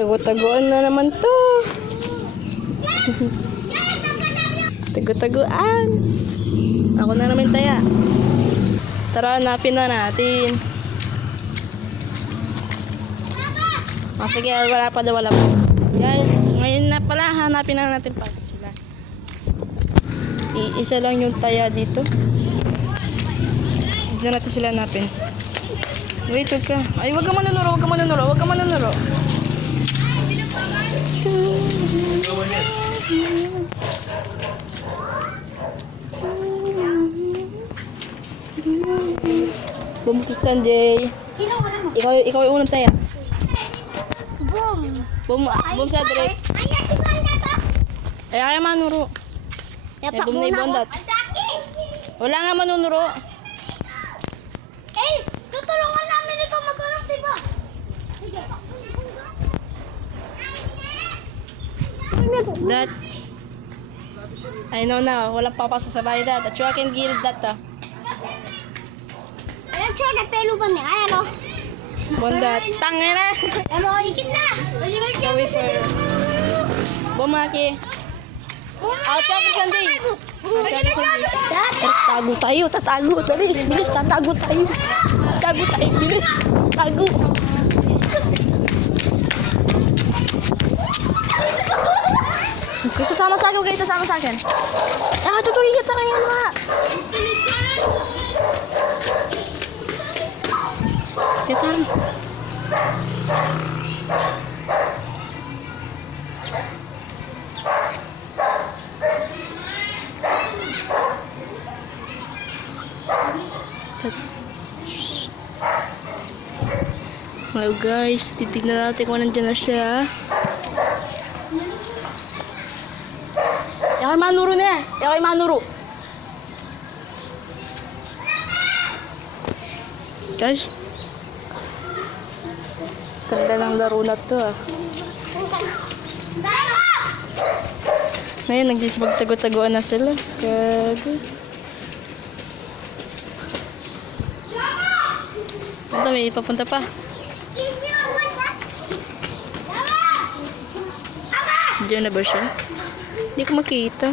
Tago-taguan na naman to. Tago-taguan. Ako na naman taya. Tara, hanapin na natin. Sige, wala pa daw, wala pa. Guys, ngayon na pala, hanapin na natin pa sila. Isa lang yung taya dito. Hindi natin sila hanapin. Wait, wag ka. Ay, wag ka manunuro, wag ka manunuro, wag ka manunuro. Boom, Christian J. Sino wala mo? Ikaw yung unang taya. Boom! Boom sa direct. Ay, si Banda to! Ay, kaya manuro. Yapak boom na muna ibang ako. dat. Ay, sa akin! Wala nga manunuro. Eh, tutulungan namin ikaw magulong, diba? Sige. That. I know na, walang papasok sa bahay dat. At you can get that ah. Ayan, siya, nagpelo ba niya? Ayan, o. Bondat. Tangin na. Ayan, o, ikit na. Ayan, siya. Sorry, sir. Bumaki. Out ka, Christian J. Tatago tayo, tatago. Bilis, bilis, tatago tayo. Tatago tayo, bilis. Tago. Okay, sasama sa akin, guys. Sasama sa akin. Tutugin kita kayo, mga. Kita. Hello guys, titignan natin kung nandiyan na siya. Yakay manuro na. Yakay manuro. Guys, ganda ng laro na to ah. Ngayon, magtago-taguan na sila. Gago. Ito, may ipapunta pa. Diyan na ba siya? Hindi ko makita.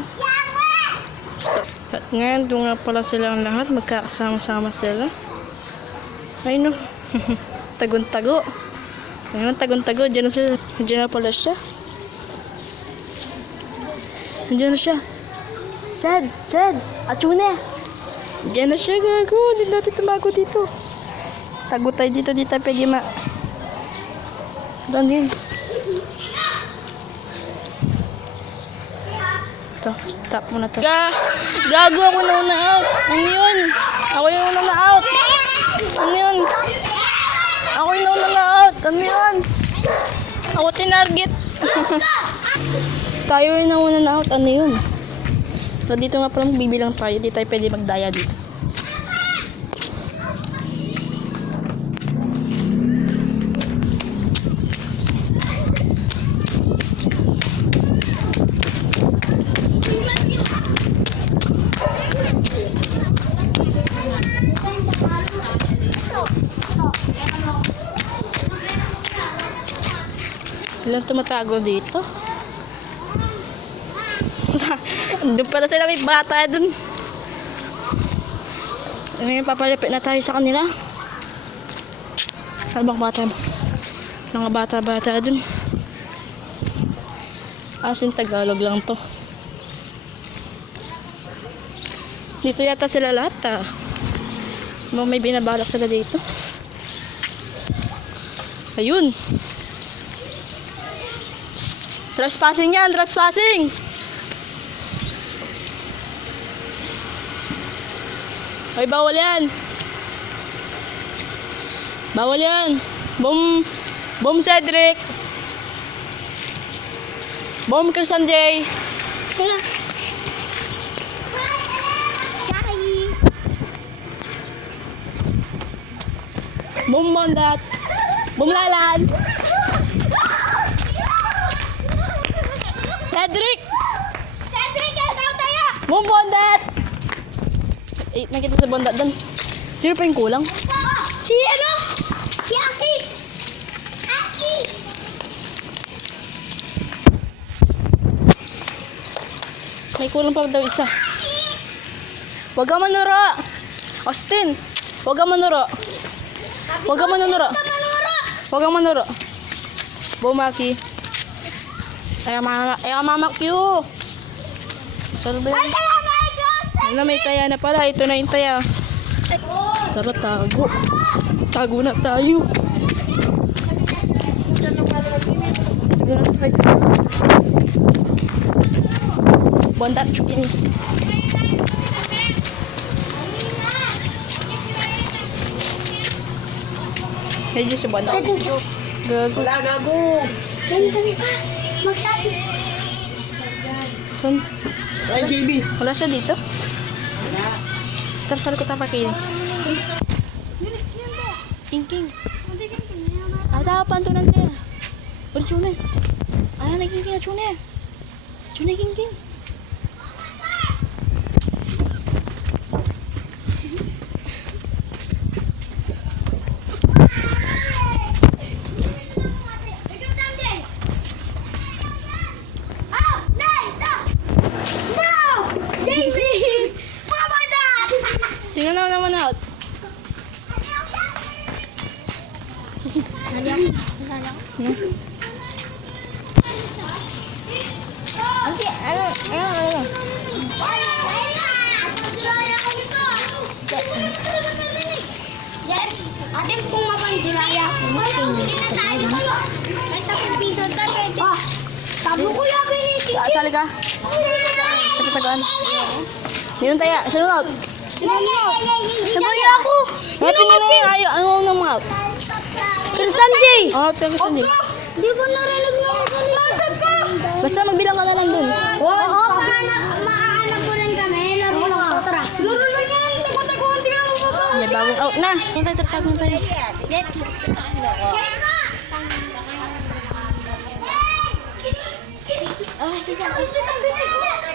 Stop. At ngayon, doon nga pala silang lahat. Magkakasama-sama sila. Ay no. Tagon-tago. Ngayon, tagon-tago. Diyan na sila. Diyan na pala siya. Diyan na siya. Sad. Achune. Diyan na siya, gago. Hindi natin tumago dito. Tago tayo dito. Dito pwede doon din. Ito, stop muna to. Gago ako na out. Ano yun? Ako yung na out. Ano yun? Ako yung na out. Ano yun? Ako tinarget. Tayo rin na una na out. Ano yun? Pero dito nga pala magbibilang tayo. Di tayo pwede magdaya dito. Ilang tumatago dito? Doon pala sila, may bata dun. Ngayon papalapit na tayo sa kanila. Ano bang bata? Mga bata-bata dun. Asin Tagalog lang to. Dito yata sila lahat ah. May binabalak sila dito. Ayun. Trespassing yan, trespassing! Ay, bawal yan! Bawal yan! Boom Cedric! Boom Christian J! Wala. Boom Bondat! Boom Lalan! Cedric! Cedric, ikaw tayo! Boom Bondat! Eh, nakita sa Bondat doon. Sino pa yung kulang? Si ano? Si Aki! Aki! May kulang pa daw isa. Huwag ka manuro! Austin! Huwag ka manuro! Huwag ka manuro! Huwag ka manuro! Bumaki. Ay, mama Q! Salve. Ano, may taya na pala. Ito na yung taya. Tara, tago. Tago na tayo. Tago na tayo. Bondat chukin. Medyo si Bondat. Gago. Wala, gago. Ganito pa. Magsabi. Saan? Ay, JB. Wala siya dito? Tara, saan ko tapakin? King. Ada apa tu nanti? Bercuna. Ayah nak king cuna. Cuna king. Sino na naman out? Ano? Atin kung mapanggilaya ko, may sakit piso tayo. Tabo ko yung biniti. Sali ka? Pagkatagaan. Ninong taya? Sino out? Sabay ako. Natin nyo na yung ayaw. Ano nang mga out? Pero Sanjay. Out ka Sanjay. Di ko narinig na ako kanina. Basta magbilang ka na lang dun. Oo, maaanap ko rin kami. Laro lang ako. Tara. Laro lang yan. Tago-tago. Hindi ka naman pa. May bagong out na. Tago na tayo.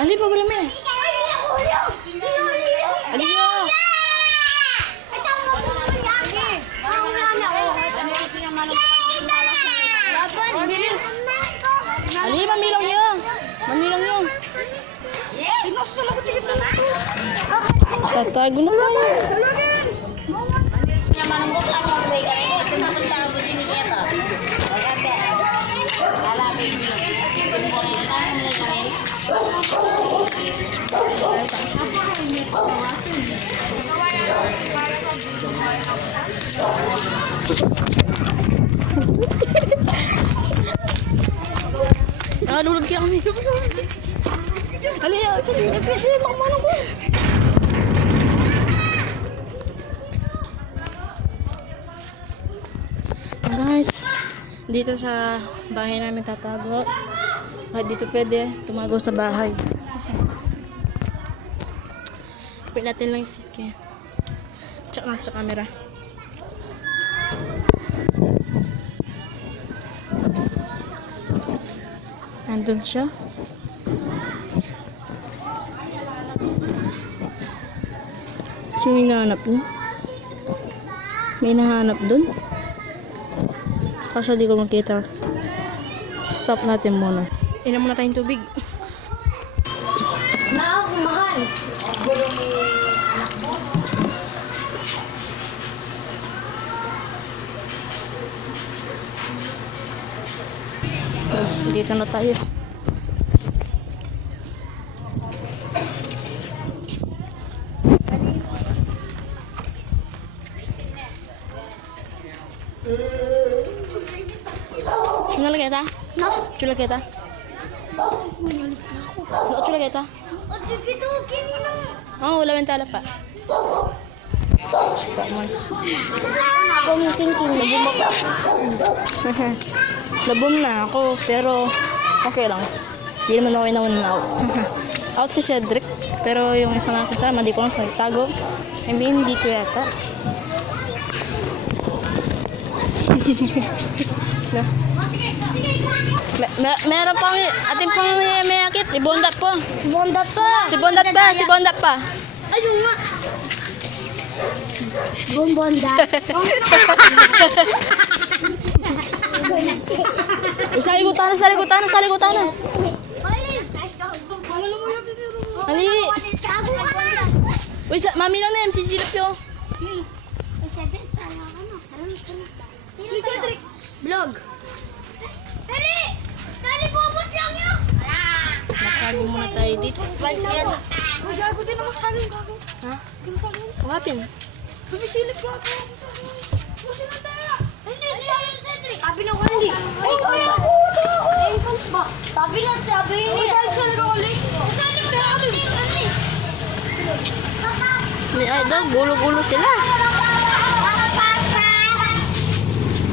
Ali pa berapa? Ali ya. Ali mamilang niya. Tatago na tayo. Nakadulog kaya kami. Halika, pwede, makamanong ko. Guys, dito sa bahay namin tatago. At dito pwede tumago sa bahay. Pwede natin lang isike. Check nga sa camera. Nandun siya. So, may nahanap dun. May nahanap dun. Kasi di ko makita. Stop natin muna. Inom muna tayong tubig. Mahal. Dito na tayo. Chula kita? No? Chula kita? Chula kita? O, dito, kinino. Oh, wala mentala pa. Stop man. Kumiting-king, nabum ako. Labom na ako, pero okay lang. Hindi naman ako out. Out si Cedric, pero yung isang lang kasama, di ko lang sa tago. I mean, hindi ko yata. No. Meron pang ating pang may akit, ibondat po. Bondat pa. Si Bondat pa. Ayun nga. Bondat. Sa likutan. Ay, Ali! Tago ka na. Uy, mami lang na yan, sisilip yun. Cedric, tayo ka na. Sino Cedric? Vlog. Dali! Sali bubot lang yun! Nakago muna tayo dito. Spice yan. Gago din ako sali, gago. Ha? Hindi mo sali. Wapin. Sumisilip ko ako. Sino tayo? Hindi, siya yung Cedric. Sabi na ko hindi. Ay, kaya ko ito. Ba? Sabi na, sabi niya. Ay, dahil sali ka ulit. Sali mo na ako. May idol, gulo-gulo sila.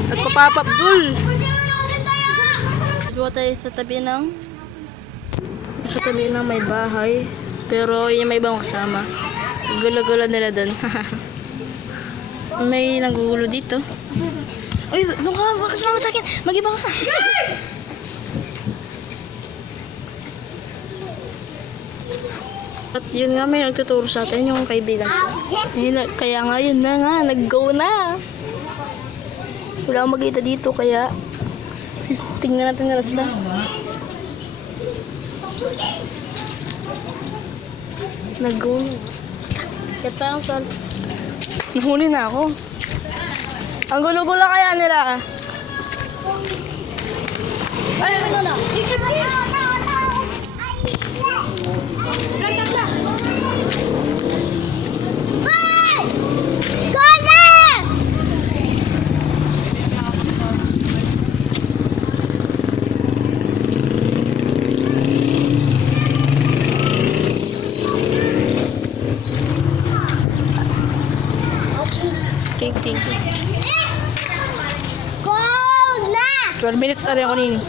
Nagpapapabdul. Diwa tayo sa tabi ng may bahay. Pero yung may ibang kasama. Gulo-gulo nila doon. May nagugulo dito. Uy, doon ka, baka sumama sa akin. Mag-ibang ka. At yun nga, may nagtuturo sa atin yung kaibigan ko. Kaya nga, yun na nga, nag-go na. Wala akong magkita dito, kaya tingnan natin na sila. Nag-go na. Kaya parang sal. Nahuli na ako. Ang gulo-gulo kaya nila. Ay, ano na? Thank you. Go na! 12 minutes ari ako nini.